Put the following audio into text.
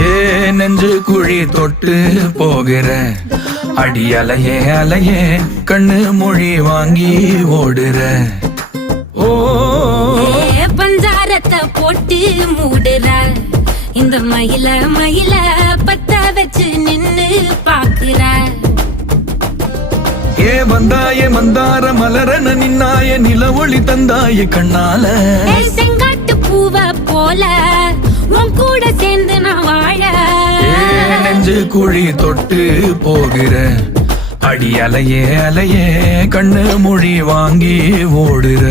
ஏ நெஞ்சு குழி தொட்டு போகிற அடி அலையே அலையே கண்ணு மொழி வாங்கி ஓடுற. ஓ பஞ்சாரத்தை போட்டு மூடுற இந்த மயில மயில பத்த வச்சு நின்னு பாக்குற. ஏ வந்தாய மந்தார மலரன நின்னாய நில ஒளி தந்தாய கண்ணால. செங்காட்டு பூவ போல உன் கூட சேர்ந்து நான் வாழ. நெஞ்சு குழி தொட்டு போகிற அடி அலையே அலையே கண்ணு மொழி வாங்கி ஓடுற.